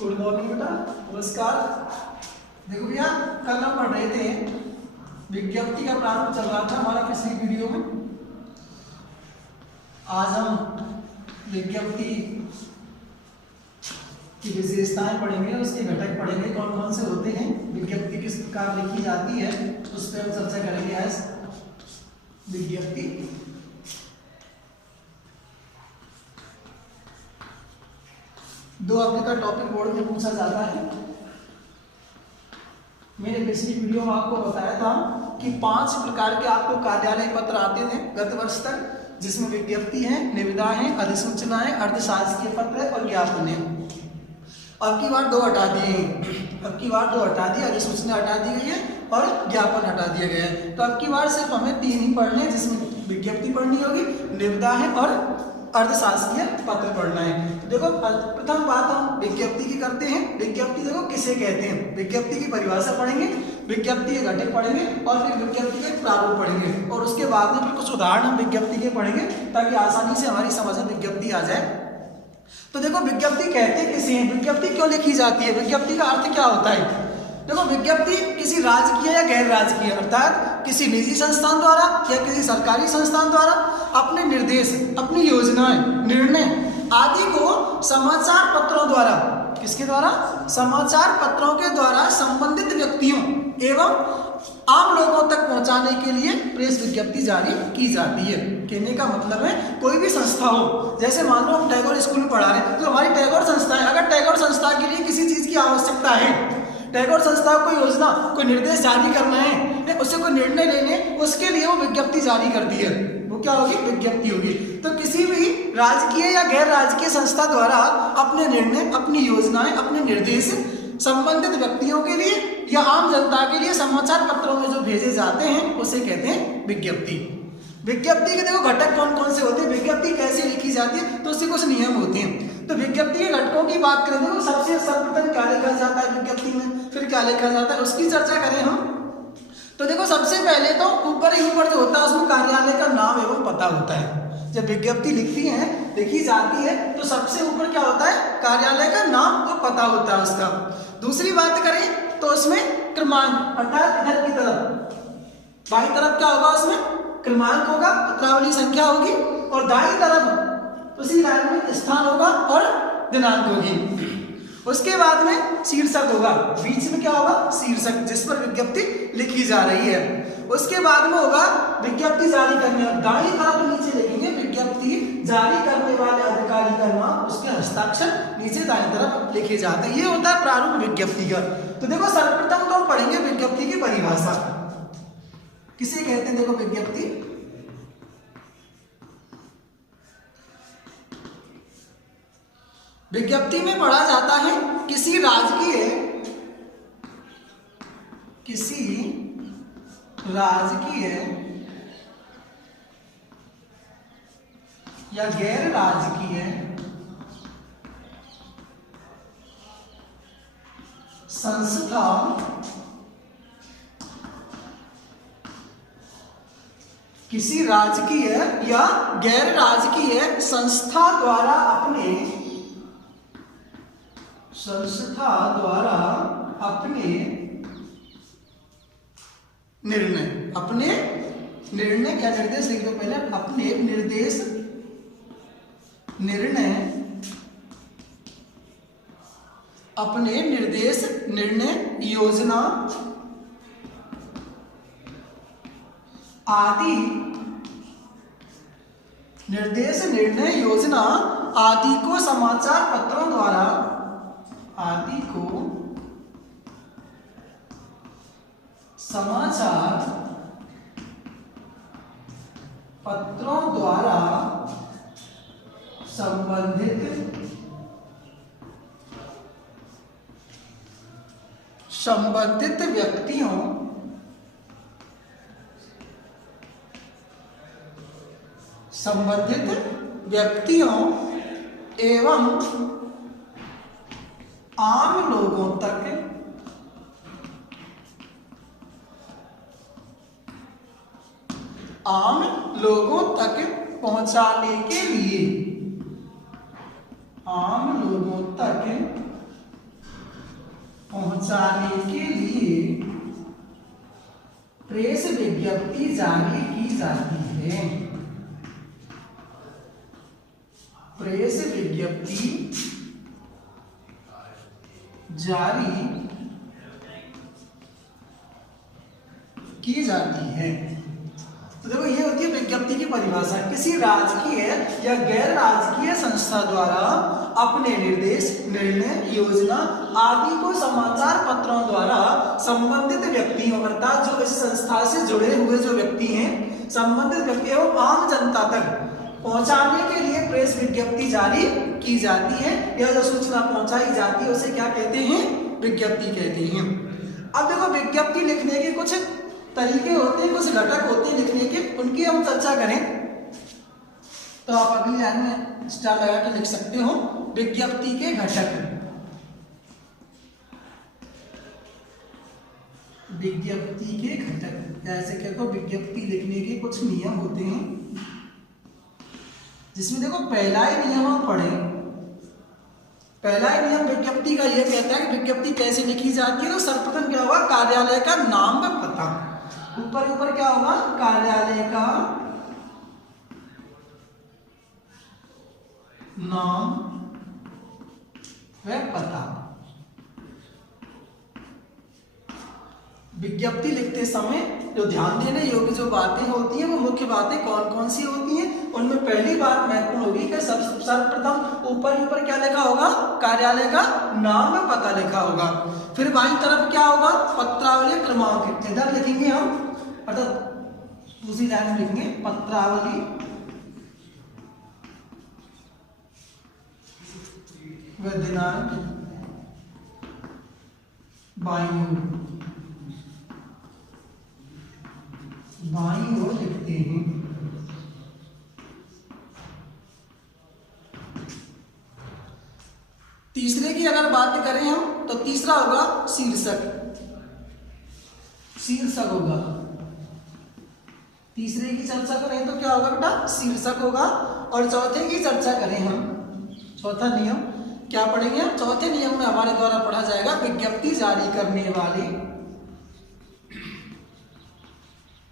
Good morning बेटा, नमस्कार। देखो भैया, कल हम पढ़ रहे थे विज्ञप्ति का प्रारूप चल रहा था हमारा पिछली वीडियो में। आज हम विज्ञप्ति की विशेषताएं पढ़ेंगे, उसके घटक पढ़ेंगे, कौन कौन से होते हैं, विज्ञप्ति किस प्रकार लिखी जाती है, उस पर हम चर्चा करेंगे। आज विज्ञप्ति दो अंक का टॉपिक बोर्ड में पूछा जाता है। मैंने पिछली वीडियो में आपको बताया था कि 5 प्रकार के आपको कार्यालय पत्र आते थे गत वर्ष तक, जिसमें विज्ञप्ति है, निविदा है, अधिसूचना है, अर्धशासकीय पत्र है और ज्ञापन है। अब की बार 2 हटा दिए, अधिसूचना हटा दी गई है और ज्ञापन हटा दिया गया है। तो अब की बार सिर्फ हमें 3 ही पढ़ने हैं, जिसमें विज्ञप्ति पढ़नी होगी, निविदा है और अर्धशासकीय पत्र पढ़ना है। तो देखो, प्रथम बात हम विज्ञप्ति की करते हैं। विज्ञप्ति देखो किसे कहते हैं, विज्ञप्ति की परिभाषा पढ़ेंगे, विज्ञप्ति के घटक पढ़ेंगे और फिर विज्ञप्ति के प्रारूप पढ़ेंगे, और उसके बाद में फिर कुछ उदाहरण हम विज्ञप्ति के पढ़ेंगे ताकि आसानी से हमारी समझ में विज्ञप्ति आ जाए। तो देखो, विज्ञप्ति कहते किसे हैं, विज्ञप्ति क्यों लिखी जाती है, विज्ञप्ति का अर्थ क्या होता है। देखो, विज्ञप्ति किसी राजकीय या गैर राजकीय, अर्थात किसी निजी संस्थान द्वारा या किसी सरकारी संस्थान द्वारा अपने निर्देश, अपनी योजनाएं, निर्णय आदि को समाचार पत्रों द्वारा, किसके द्वारा, समाचार पत्रों के द्वारा संबंधित व्यक्तियों एवं आम लोगों तक पहुंचाने के लिए प्रेस विज्ञप्ति जारी की जाती है। कहने का मतलब है, कोई भी संस्था हो, जैसे मान लो हम टैगोर स्कूल में पढ़ा रहे हैं, तो हमारी टैगोर संस्था है, अगर टैगोर संस्था के लिए किसी चीज की आवश्यकता है, टैगोर संस्था को कोई योजना, कोई निर्देश जारी करना है, उससे कोई निर्णय लेने, उसके लिए वो विज्ञप्ति जारी करती है, वो क्या होगी, विज्ञप्ति होगी। तो किसी भी राजकीय या गैर राजकीय संस्था द्वारा अपने निर्णय, अपनी योजनाएं, अपने निर्देश संबंधित व्यक्तियों के लिए या आम जनता के लिए समाचार पत्रों में जो भेजे जाते हैं, उसे कहते हैं विज्ञप्ति। विज्ञप्ति के देखो घटक कौन कौन से होते हैं, विज्ञप्ति कैसे लिखी जाती है, तो उससे कुछ नियम होते हैं। तो विज्ञप्ति के घटकों की बात करें, देखो सबसे सर्वप्रथम क्या लिखा जाता है विज्ञप्ति में, फिर क्या लिखा जाता है, उसकी चर्चा करें हम। तो देखो, सबसे पहले तो ऊपर जो होता है उसमें कार्यालय का नाम एवं पता होता है। जब विज्ञप्ति लिखी जाती है तो सबसे ऊपर क्या होता है, कार्यालय का नाम और पता होता है उसका। दूसरी बात करें तो उसमें क्रमांक, अर्थात इधर की तरफ, बाईं तरफ क्या होगा, उसमें क्रमांक होगा, पत्रावली संख्या होगी, और दाईं तरफ उसी लाइन में स्थान होगा और दिनांक होगी। उसके बाद में शीर्षक होगा, बीच में क्या होगा, शीर्षक, जिस पर विज्ञप्ति लिखी जा रही है। उसके बाद में होगा विज्ञप्ति जारी करने, और दाईं तरफ नीचे लिखेंगे विज्ञप्ति जारी करने वाले अधिकारी का नाम, उसके हस्ताक्षर नीचे दाईं तरफ लिखे जाते हैं। ये होता है प्रारूप विज्ञप्ति का। तो देखो, सर्वप्रथम तो हम पढ़ेंगे विज्ञप्ति की परिभाषा, किसे कहते हैं। देखो, विज्ञप्ति में पढ़ा जाता है किसी राजकीय या गैर राजकीय संस्था किसी राजकीय या गैर राजकीय संस्था द्वारा अपने निर्णय क्या निर्देश लिख दो पहले, अपने निर्णय योजना आदि, निर्णय योजना आदि को समाचार पत्रों द्वारा संबंधित व्यक्तियों एवं आम लोगों तक पहुंचाने के लिए, आम लोगों तक पहुंचाने के लिए प्रेस विज्ञप्ति जारी की जाती है। प्रेस विज्ञप्ति जारी की जाती है। तो देखो ये होती है विज्ञप्ति की परिभाषा। किसी राजकीय या गैर राजकीय संस्था द्वारा अपने निर्देश, निर्णय, योजना आदि को समाचार पत्रों द्वारा संबंधित व्यक्तियों अर्थात जो इस संस्था से जुड़े हुए जो व्यक्ति हैं, संबंधित व्यक्ति एवं आम जनता तक पहुंचाने के लिए प्रेस विज्ञप्ति जारी की जाती है या जो सूचना पहुंचाई जाती है उसे क्या कहते हैं? विज्ञप्ति कहते हैं। अब देखो विज्ञप्ति लिखने के कुछ तरीके होते हैं, कुछ घटक होते हैं लिखने के, उनकी हम चर्चा करें तो आप अगली लाइन में स्टार लगा के लिख सकते हो विज्ञप्ति के घटक। विज्ञप्ति के घटक ऐसे कहते हो विज्ञप्ति लिखने के कुछ नियम होते हैं, जिसमें देखो पहला ही नियम हम पढ़े। पहला ही नियम विज्ञप्ति का यह कहता है कि विज्ञप्ति कैसे लिखी जाती है। तो सर्वप्रथम क्या होगा? कार्यालय का नाम व पता। ऊपर ऊपर क्या होगा? कार्यालय का नाम व पता। विज्ञप्ति लिखते समय जो ध्यान देने योग्य जो बातें होती हैं वो मुख्य बातें कौन कौन सी होती हैं? उनमें पहली बात महत्वपूर्ण होगी कि सर्वप्रथम ऊपर ऊपर क्या लिखा होगा? कार्यालय का नाम व पता लिखा होगा। फिर बाईं तरफ क्या होगा? पत्रावली क्रमांक। इधर लिखेंगे हम, अर्थात दूसरी लाइन में लिखेंगे पत्रावली व दिनांक बाईं ओर लिखते हैं। तीसरे की अगर बात करें हम तो तीसरा होगा शीर्षक। शीर्षक होगा। तीसरे की चर्चा करें तो क्या होगा बेटा? शीर्षक होगा। और चौथे की चर्चा करें हम, चौथा नियम क्या पढ़ेंगे? चौथे नियम में हमारे द्वारा पढ़ा जाएगा विज्ञप्ति जारी करने वाले,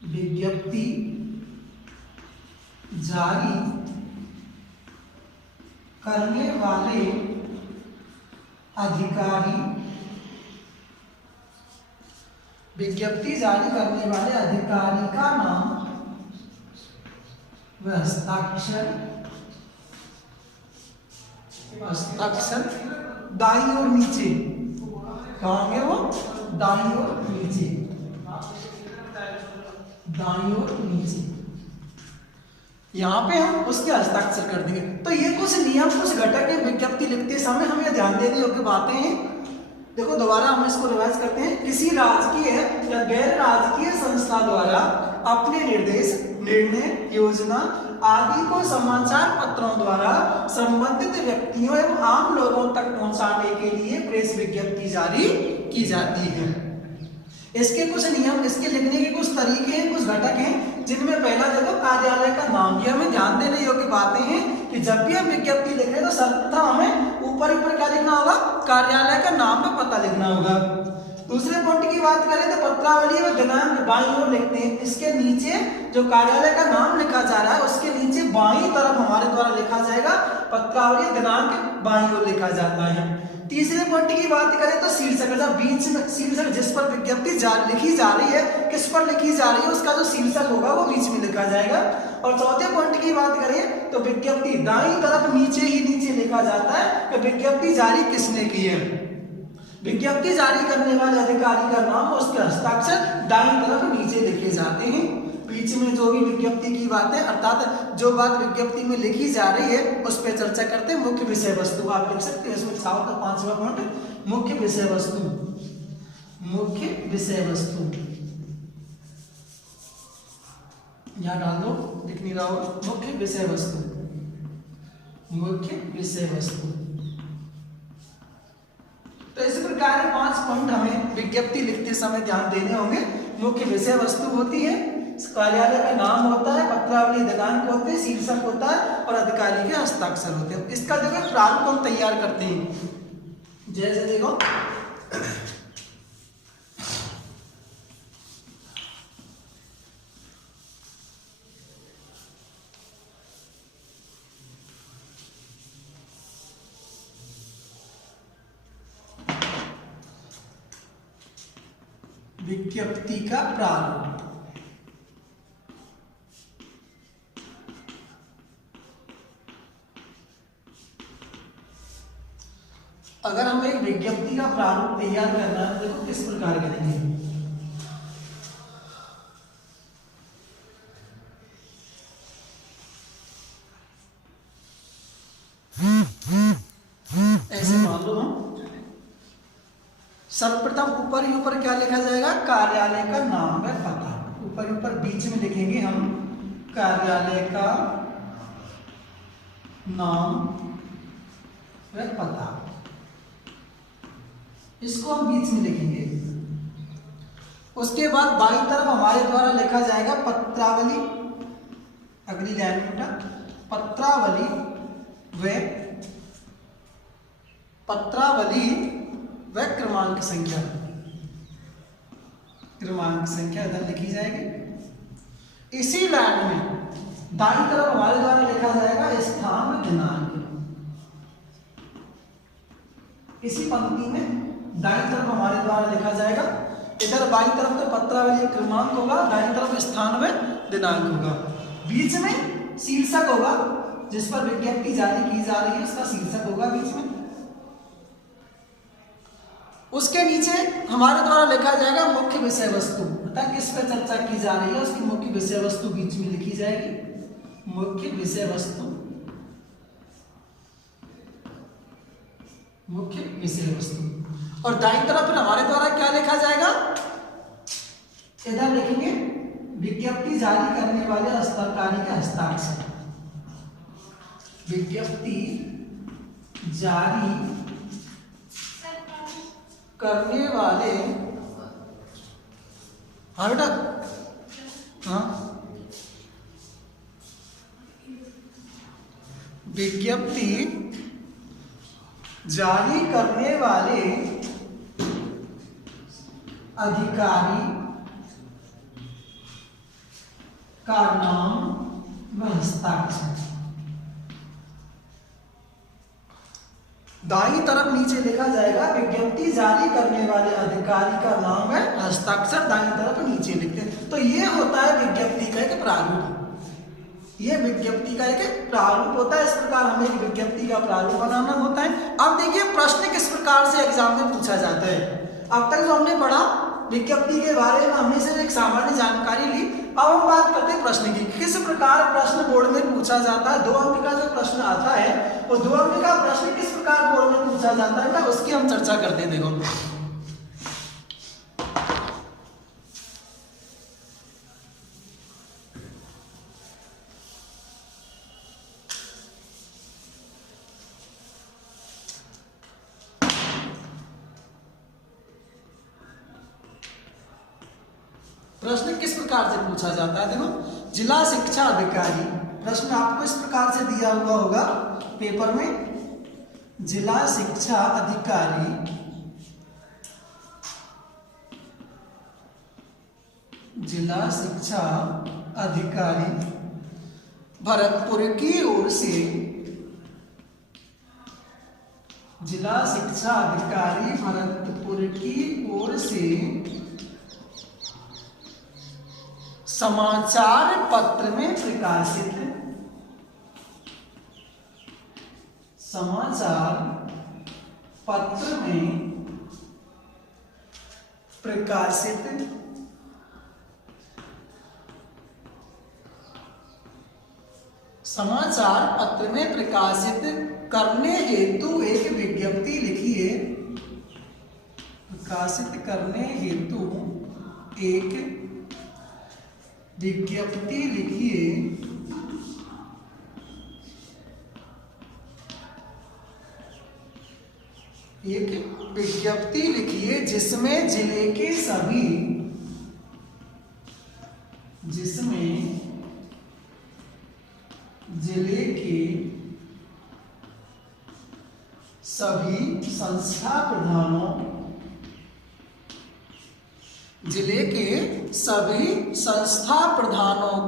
विज्ञप्ति जारी करने वाले अधिकारी, विज्ञप्ति जारी करने वाले अधिकारी का नाम व हस्ताक्षर। हस्ताक्षर दाईं ओर नीचे, कहाँ होंगे वो? दाईं ओर नीचे, दाईं ओर नीचे। यहाँ पे हम उसके हस्ताक्षर कर देंगे। तो ये कुछ नियम, कुछ घटक है विज्ञप्ति लिखते समय हमें ध्यान देने योग्य बातें हैं। देखो दोबारा हम इसको रिवाइज करते हैं। किसी राजकीय या गैर राजकीय संस्था द्वारा अपने निर्देश, निर्णय, योजना आदि को समाचार पत्रों द्वारा संबंधित व्यक्तियों एवं आम लोगों तक पहुंचाने के लिए प्रेस विज्ञप्ति जारी की जाती है। इसके कुछ नियम, इसके लिखने के कुछ तरीके हैं, कुछ घटक हैं, जिनमें पहला देखो कार्यालय का नाम। ये हमें ध्यान देने योग्य बातें हैं कि जब भी हम विज्ञप्ति लिख रहे हैं तो सर्वप्रथम हमें ऊपर ऊपर क्या लिखना होगा? कार्यालय का नाम व पता लिखना होगा। दूसरे पॉइंट की बात करें तो पत्रावली व दिनांक बाईं ओर लिखते हैं। इसके नीचे जो कार्यालय का नाम लिखा जा रहा है उसके नीचे बाईं तरफ हमारे द्वारा लिखा जाएगा पत्रावली, दिनांक बाईं ओर लिखा जाता है। तीसरे पॉइंट की बात करें तो शीर्षक, जब बीच में शीर्षक जिस पर विज्ञप्ति लिखी जा रही है, किस पर लिखी जा रही है, उसका जो शीर्षक होगा वो बीच में लिखा जाएगा। और चौथे पॉइंट की बात करें तो विज्ञप्ति दाईं तरफ नीचे ही नीचे लिखा जाता है कि विज्ञप्ति जारी किसने की है। विज्ञप्ति जारी करने वाले अधिकारी का नाम और उसके हस्ताक्षर दाईं तरफ नीचे लिखे जाते हैं। बीच में जो भी विज्ञप्ति की बातें, अर्थात जो बात विज्ञप्ति में लिखी जा रही है उस पर चर्चा करते हैं। मुख्य विषय वस्तु आप लिख सकते हैं इसमें। चाहो तो पांचवा पॉइंट मुख्य विषय वस्तु। मुख्य विषय वस्तु यहाँ डाल दो, दिख नहीं रहा होगा। मुख्य विषय वस्तु, मुख्य विषय वस्तु। तो इस प्रकार 5 पॉइंट हमें विज्ञप्ति लिखते समय ध्यान देने होंगे। मुख्य विषय वस्तु होती है, कार्यालय का नाम होता है, पत्रावली, दिनांक होते हैं, शीर्षक होता है और अधिकारी के हस्ताक्षर होते हैं। इसका देखो प्रारूप हम तैयार करते हैं। जैसे देखो विज्ञप्ति का प्रारूप। अगर हमें एक विज्ञप्ति का प्रारूप तैयार करना है तो देखो किस प्रकार करेंगे। ऐसे मान लो हम सर्वप्रथम ऊपर ही ऊपर क्या लिखा जाएगा, कार्यालय का नाम व पता। ऊपर ऊपर बीच में लिखेंगे हम कार्यालय का नाम व पता, इसको हम बीच में लिखेंगे। उसके बाद बाईं तरफ हमारे द्वारा लिखा जाएगा पत्रावली, अगली लाइन में पत्रावली व क्रमांक संख्या, क्रमांक संख्या इधर लिखी जाएगी। इसी लाइन में दाईं तरफ हमारे द्वारा लिखा जाएगा स्थान दिनांक। इसी पंक्ति में दाईं तरफ हमारे द्वारा लिखा जाएगा, इधर बाईं तरफ तो पत्रावली क्रमांक होगा, दाईं तरफ स्थान व दिनांक होगा, बीच में शीर्षक होगा, जिस पर विज्ञप्ति जारी की जा रही है उसका शीर्षक होगा बीच में। उसके नीचे हमारे द्वारा लिखा जाएगा मुख्य विषय वस्तु, अर्थात किस पर चर्चा की जा रही है उसकी मुख्य विषय वस्तु बीच में लिखी जाएगी, मुख्य विषय वस्तु, मुख्य विषय वस्तु। और दाईं तरफ पर हमारे द्वारा क्या लिखा जाएगा, इधर लिखेंगे विज्ञप्ति जारी करने वाले सरकारी के हस्ताक्षर, विज्ञप्ति जारी करने वाले, हाँ बेटा, हाँ, विज्ञप्ति जारी करने वाले अधिकारी का नाम व हस्ताक्षर। दाईं तरफ नीचे लिखा जाएगा विज्ञप्ति जारी करने वाले अधिकारी का नाम है हस्ताक्षर, दाईं तरफ नीचे लिखते हैं। तो ये होता है विज्ञप्ति का एक प्रारूप, ये विज्ञप्ति का एक प्रारूप होता है। इस प्रकार हमें एक विज्ञप्ति का प्रारूप बनाना होता है। अब देखिए प्रश्न किस प्रकार से एग्जाम में पूछा जाता है। अब तक जो हमने पढ़ा विज्ञप्ति के बारे में, हमने सिर्फ एक सामान्य जानकारी ली। अब हम बात करते हैं प्रश्न की, किस प्रकार प्रश्न बोर्ड में पूछा जाता है। 2 अंक का जो प्रश्न आता है वो 2 अंक का प्रश्न किस प्रकार बोर्ड में पूछा जाता है, उसकी हम चर्चा करते हैं। देखो प्रश्न किस प्रकार से पूछा जाता है। देखो जिला शिक्षा अधिकारी, प्रश्न आपको इस प्रकार से दिया हुआ होगा पेपर में, जिला शिक्षा अधिकारी, जिला शिक्षा अधिकारी भरतपुर की ओर से, जिला शिक्षा अधिकारी भरतपुर की ओर से समाचार पत्र में प्रकाशित, समाचार पत्र में प्रकाशित समाचार पत्र में प्रकाशित करने हेतु एक विज्ञप्ति लिखिए, प्रकाशित करने हेतु एक विज्ञप्ति लिखिए, एक विज्ञप्ति लिखिए जिसमें जिले के सभी, जिसमें जिले के सभी संस्था प्रधानों, जिले के सभी संस्था प्रधानों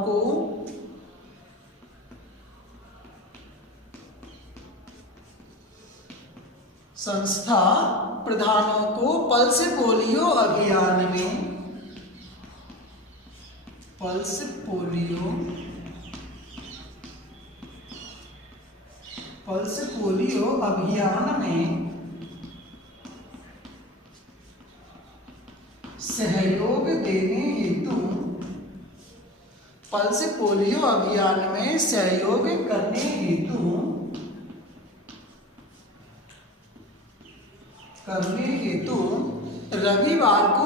को पल्स पोलियो अभियान में पल्स पोलियो अभियान में सहयोग देने हेतु, पल्स पोलियो अभियान में सहयोग करने हेतु रविवार को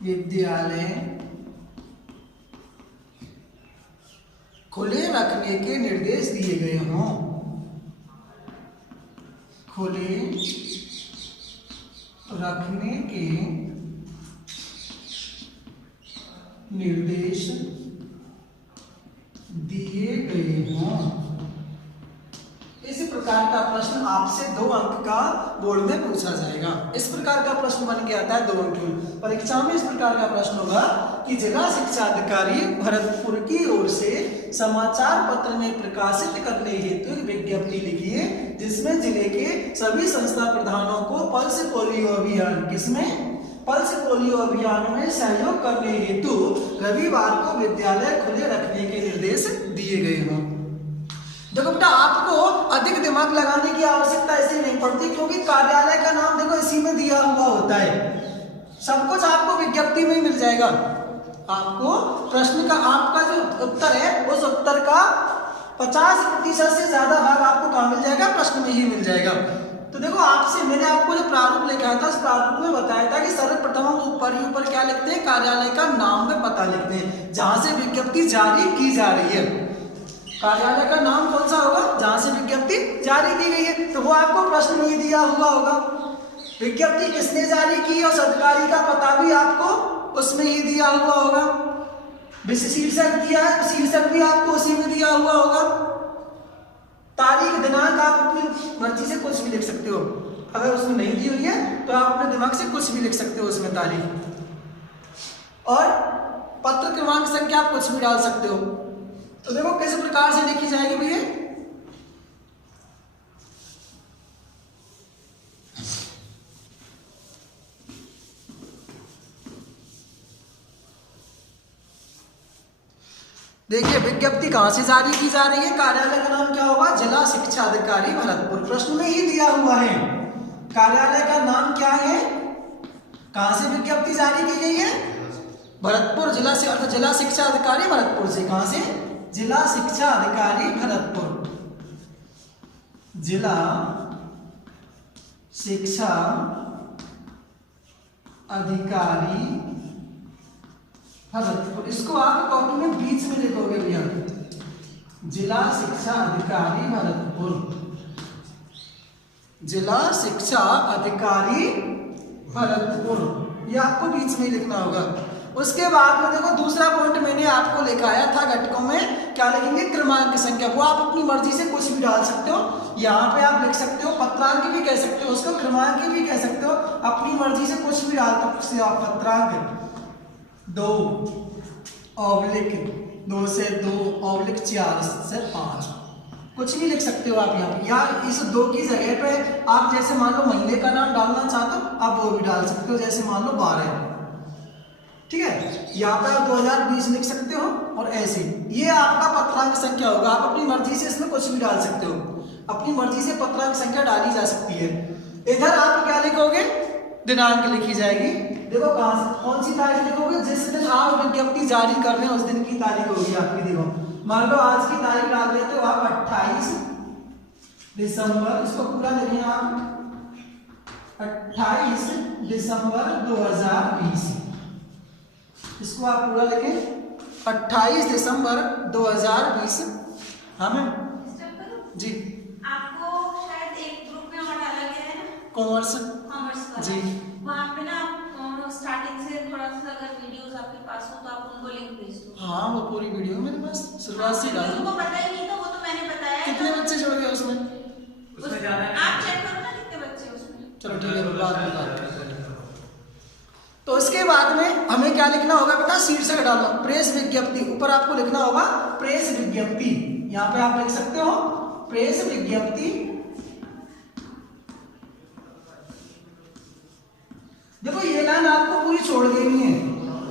विद्यालय खुले रखने के निर्देश दिए गए हों। खुले रखने के निर्देश दिए गए हों। इसी प्रकार का प्रश्न आपसे 2 अंक का बोर्ड में पूछा जाएगा। इस प्रकार का प्रश्न बन के आता है 2 अंक की परीक्षा में। इस प्रकार का प्रश्न होगा कि जिला शिक्षा अधिकारी भरतपुर की ओर से समाचार पत्र में प्रकाशित करने हेतु एक विज्ञप्ति लिखिए, जिसमें जिले के सभी संस्था प्रधानों को पल्स पोलियो अभियान में सहयोग करने हेतु रविवार को विद्यालय खुले रखने के निर्देश दिए गए हों। देखो बेटा, आपको अधिक दिमाग लगाने की आवश्यकता इसलिए नहीं पड़ती क्योंकि कार्यालय का नाम देखो इसी में दिया हुआ होता है। सब कुछ आपको विज्ञप्ति में ही मिल जाएगा। आपको प्रश्न का आपका जो उत्तर है उस उत्तर का 50% से ज्यादा भाग आपको कहाँ मिल जाएगा? प्रश्न में ही मिल जाएगा। तो देखो, आपसे मैंने आपको जो प्रारूप लेके आया था उस प्रारूप में बताया था कि सर्वप्रथम हम ऊपर क्या लिखते हैं? कार्यालय का नाम में पता लिखते हैं जहां से विज्ञप्ति जारी की जा रही है। कार्यालय का नाम कौन सा होगा? जहां से विज्ञप्ति जारी की गई है। तो वो आपको प्रश्न में दिया हुआ होगा। विज्ञप्ति किसने जारी की और अधिकारी का पता भी आपको उसमें ही दिया हुआ होगा। शीर्षक दिया है, शीर्षक भी आपको उसी में दिया हुआ होगा। तारीख दिनांक आप अपनी मर्जी से कुछ भी लिख सकते हो। अगर उसमें नहीं दी हुई है तो आप अपने दिमाग से कुछ भी लिख सकते हो उसमें तारीख। और पत्र क्रमांक संख्या आप कुछ भी डाल सकते हो। तो देखो किस प्रकार से लिखी जाएगी भैया। देखिए, विज्ञप्ति कहां से जारी की जा रही है? कार्यालय का नाम क्या होगा? जिला शिक्षा अधिकारी भरतपुर। प्रश्न में ही दिया हुआ है। कार्यालय का नाम क्या है? कहां से विज्ञप्ति जारी की गई है? भरतपुर जिला से, अर्थात जिला शिक्षा अधिकारी भरतपुर से। कहां से? जिला शिक्षा अधिकारी भरतपुर। जिला शिक्षा अधिकारी भरतपुर। इसको आप कॉपी में बीच में लिखोगे भैया, जिला शिक्षा अधिकारी भरतपुर। जिला शिक्षा अधिकारी भरतपुर, ये आपको बीच में लिखना होगा। उसके बाद में देखो, दूसरा पॉइंट मैंने आपको लिखाया था घटकों में, क्या लिखेंगे? क्रमांक संख्या। वो आप अपनी मर्जी से कुछ भी डाल सकते हो। यहाँ पे आप लिख सकते हो, पत्रांक भी कह सकते हो, उसको क्रमांक भी कह सकते हो। अपनी मर्जी से कुछ भी डाल सकते हो आप। पत्रांक 2/2 से 2/4 से 5 कुछ भी लिख सकते हो आप यहाँ पे। या इस 2 की जगह पे आप जैसे मान लो महीने का नाम डालना चाहते हो, आप वो भी डाल सकते हो। जैसे मान लो 12, ठीक है। यहाँ पे आप 2020 लिख सकते हो। और ऐसे ये आपका पत्रांक संख्या होगा। आप अपनी मर्जी से इसमें कुछ भी डाल सकते हो। अपनी मर्जी से पत्रांक संख्या डाली जा सकती है। इधर आप क्या लिखोगे? दिनांक लिखी जाएगी। देखो कौन सी तारीख लिखोगे? जिस दिन आप विज्ञप्ति जारी कर रहे हैं उस दिन की तारीख होगी आपकी। देखो, मान लो आज की तारीख डाल देते हो आप 28 दिसंबर। इसको पूरा लिखें आप, 28 दिसंबर 2020। इसको आप पूरा लिखें, 28 दिसंबर 2020। हाँ मैम जी। आपको शायद एक ग्रुप में और डाला गया है ना, कॉमर्स जी। वहाँ पे ना स्टार्टिंग से थोड़ा सा अगर वीडियोस आपके पास हो तो आप उनको लिंक भेज दो। हाँ, वो पूरी वीडियो मेरे पास शुरुआत से डाल। उनको पता ही नहीं था, वो तो मैंने बताया। कितने बच्चे जुड़ गए उसमें? आप चेक करो ना कितने बच्चे उसमें। चलो ठीक है, बाद में बात करते हैं। तो इसके बाद में हमें क्या लिखना होगा बेटा? शीर्षक डालना, प्रेस विज्ञप्ति। ऊपर आपको लिखना होगा प्रेस विज्ञप्ति। यहाँ पे आप लिख सकते हो प्रेस विज्ञप्ति देखो ये लाइन आपको पूरी छोड़ देनी है,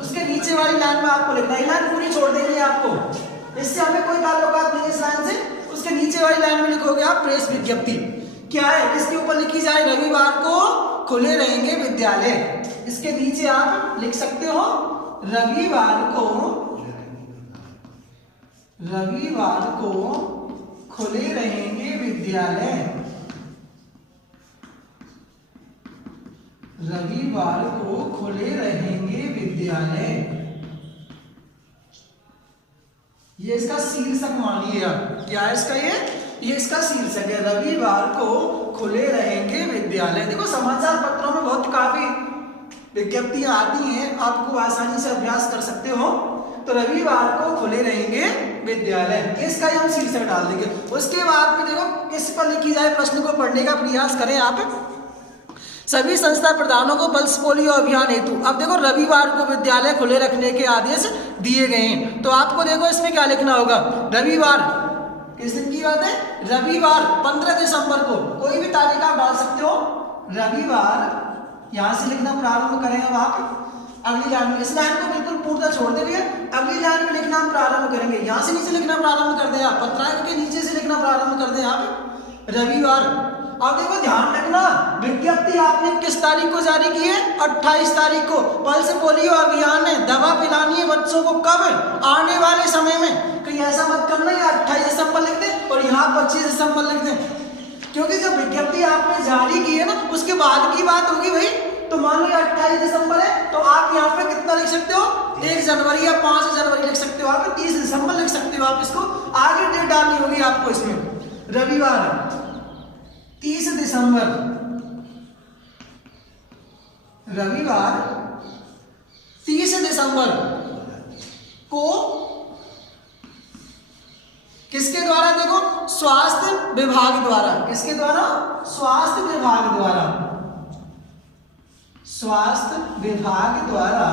उसके नीचे वाली लाइन में आपको लिखना है, ये लाइन पूरी छोड़ देनी है आपको, इससे हमें कोई ताल्लुकात नहीं है इस लाइन से। उसके नीचे वाली लाइन में लिखोगे आप प्रेस विज्ञप्ति क्या है, किसके ऊपर लिखी जाए, रविवार को खुले रहेंगे विद्यालय। इसके नीचे आप लिख सकते हो रविवार को खुले रहेंगे विद्यालय, रविवार को खुले रहेंगे विद्यालय। ये इसका शीर्षक मानिएगा, क्या है इसका, ये इसका शीर्षक है, रविवार को खुले रहेंगे विद्यालय। देखो समाचार पत्रों में बहुत काफी विज्ञप्तियां आती हैं, आपको आसानी से अभ्यास कर सकते हो। तो रविवार को खुले रहेंगे विद्यालय, इसका हम शीर्षक डाल देंगे। उसके बाद में देखो किस पर लिखी जाए, प्रश्न को पढ़ने का प्रयास करें आप। सभी संस्था प्रधानों को पल्स पोलियो अभियान हेतु, अब देखो रविवार को विद्यालय खुले रखने के आदेश दिए गए हैं, तो आपको देखो इसमें क्या लिखना होगा, रविवार किस दिन की बात है, रविवार 15 दिसंबर को, कोई भी तारीख आप डाल सकते हो, रविवार यहां से लिखना प्रारंभ करें। अब आप अगली लाइन में, इस लाइन को बिल्कुल पूर्णतः छोड़ देंगे, अगली लाइन में लिखना हम प्रारंभ करेंगे, यहां से नीचे लिखना प्रारंभ कर दें आप, पत्रांक के नीचे से लिखना प्रारंभ कर दें आप, रविवार। अब देखो ध्यान रखना, विज्ञप्ति आपने किस तारीख को जारी की है, 28 तारीख को। पल्स पोलियो अभियान में दवा पिलानी है बच्चों को, कब, आने वाले समय में। कहीं ऐसा मत करना या 28 दिसंबर लिख दें और यहाँ 25 दिसंबर लिख दें, क्योंकि जब विज्ञप्ति आपने जारी की है ना, उसके बाद की बात होगी भाई। तो मान लो 28 दिसंबर है, तो आप यहाँ पे कितना लिख सकते हो, 1 जनवरी या 5 जनवरी लिख सकते हो, आप 30 दिसंबर लिख सकते हो। आप इसको आगे डेट डालनी होगी आपको इसमें, रविवार 30 दिसंबर, रविवार 30 दिसंबर को किसके द्वारा, देखो स्वास्थ्य विभाग द्वारा, किसके द्वारा, स्वास्थ्य विभाग द्वारा, स्वास्थ्य विभाग द्वारा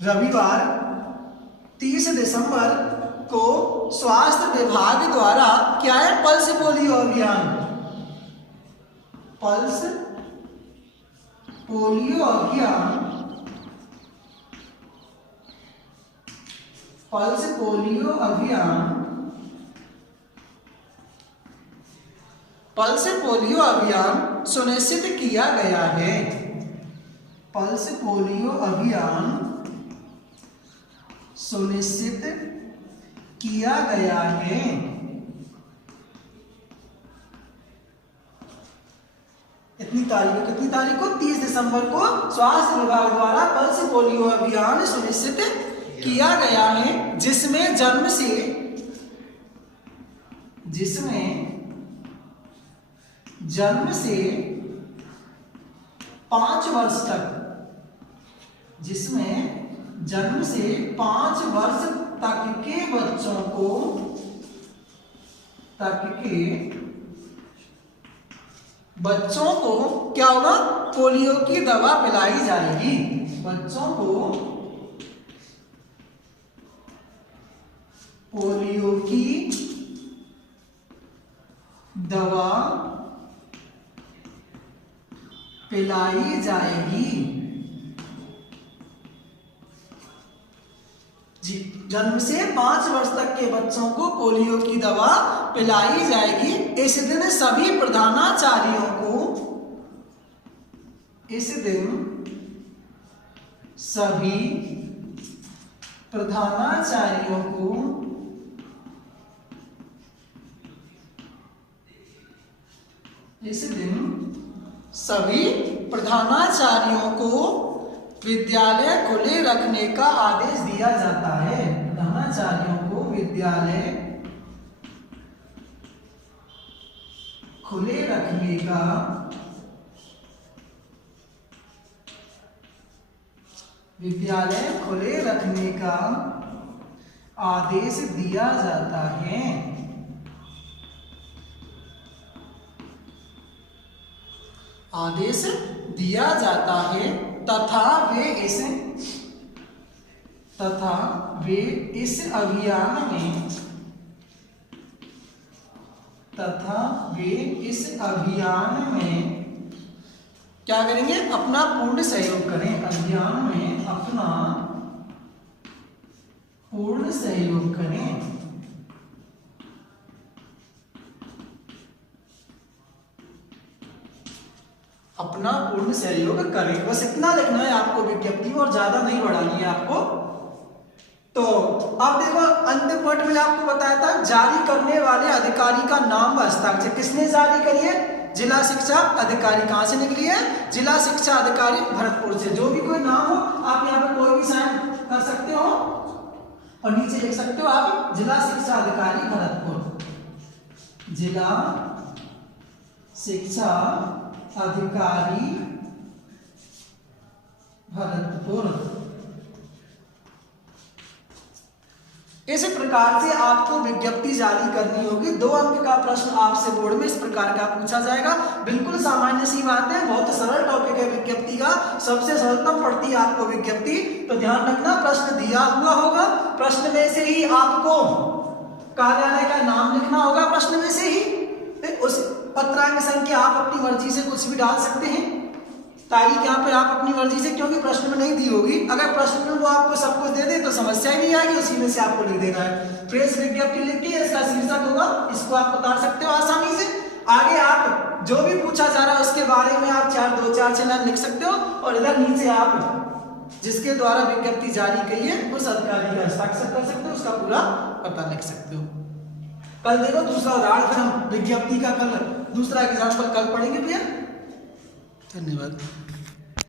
रविवार 30 दिसंबर को स्वास्थ्य विभाग द्वारा क्या है, पल्स पोलियो अभियान, पल्स पोलियो अभियान, पल्स पोलियो अभियान, पल्स पोलियो अभियान सुनिश्चित किया गया है, पल्स पोलियो अभियान सुनिश्चित किया गया है। इतनी तारीख को, कितनी तारीख को, 30 दिसंबर को स्वास्थ्य विभाग द्वारा पल्स पोलियो अभियान सुनिश्चित किया गया है, जिसमें जन्म से 5 वर्ष तक, जिसमें जन्म से 5 वर्ष तक के बच्चों को, क्या होगा, पोलियो की दवा पिलाई जाएगी, बच्चों को पोलियो की दवा पिलाई जाएगी। जी, जन्म से 5 वर्ष तक के बच्चों को पोलियो की दवा पिलाई जाएगी। इस दिन सभी प्रधानाचार्यों को, इस दिन सभी प्रधानाचार्यों को विद्यालय खुले रखने का आदेश दिया जाता है। प्रधानाचार्यों को विद्यालय खुले रखने का आदेश दिया जाता है। आदेश दिया जाता है तथा वे इस अभियान में तथा वे इस अभियान में क्या करेंगे, अपना पूर्ण सहयोग करें। अभियान में अपना पूर्ण सहयोग करें। अपना पूर्ण सहयोग करें, बस इतना लिखना है आपको विज्ञप्ति में और ज्यादा नहीं बढ़ानी है आपको। तो अब देखो अंतिम पॉइंट में आपको बताया था जारी करने वाले अधिकारी का नाम व हस्ताक्षर किसने जारी करी है, जिला शिक्षा अधिकारी। कहां से निकली है, जिला शिक्षा अधिकारी भरतपुर से। जो भी कोई नाम हो आप यहाँ पे कोई भी साइन कर सकते हो और नीचे लिख सकते हो आप जिला शिक्षा अधिकारी भरतपुर। जिला शिक्षा अधिकारी भरतपुर। इस प्रकार से आपको विज्ञप्ति जारी करनी होगी। 2 अंक का प्रश्न आपसे बोर्ड में इस प्रकार का पूछा जाएगा। बिल्कुल सामान्य सी बात है, बहुत सरल टॉपिक है विज्ञप्ति का, सबसे सरलतम पड़ती है आपको विज्ञप्ति। तो ध्यान रखना प्रश्न दिया हुआ होगा, प्रश्न में से ही आपको कार्यालय का नाम लिखना होगा, प्रश्न में से ही उस पत्रांक संख्या आप अपनी मर्जी से कुछ भी डाल सकते हैं, तारीख यहाँ पे आप अपनी मर्जी से, क्योंकि प्रश्न में नहीं दी होगी। अगर प्रश्न में वो आपको सब कुछ दे दे तो समस्या ही नहीं आएगी, उसी में से आपको लिख देना है। प्रेस विज्ञप्ति लिख के इसका शीर्षक होगा, इसको आप उतार सकते हो आसानी से। आगे आप जो भी पूछा जा रहा है उसके बारे में आप 2-4 लाइन लिख सकते हो और इधर नीचे आप जिसके द्वारा विज्ञप्ति जारी की है उस अधिकारी का हस्ताक्षर कर सकते हो, उसका पूरा पता लिख सकते हो। कल देखो दूसरा उदाहरण, फिर हम विज्ञप्ति का कल दूसरा एग्जाम्पल कल पढ़ेंगे भैया। धन्यवाद।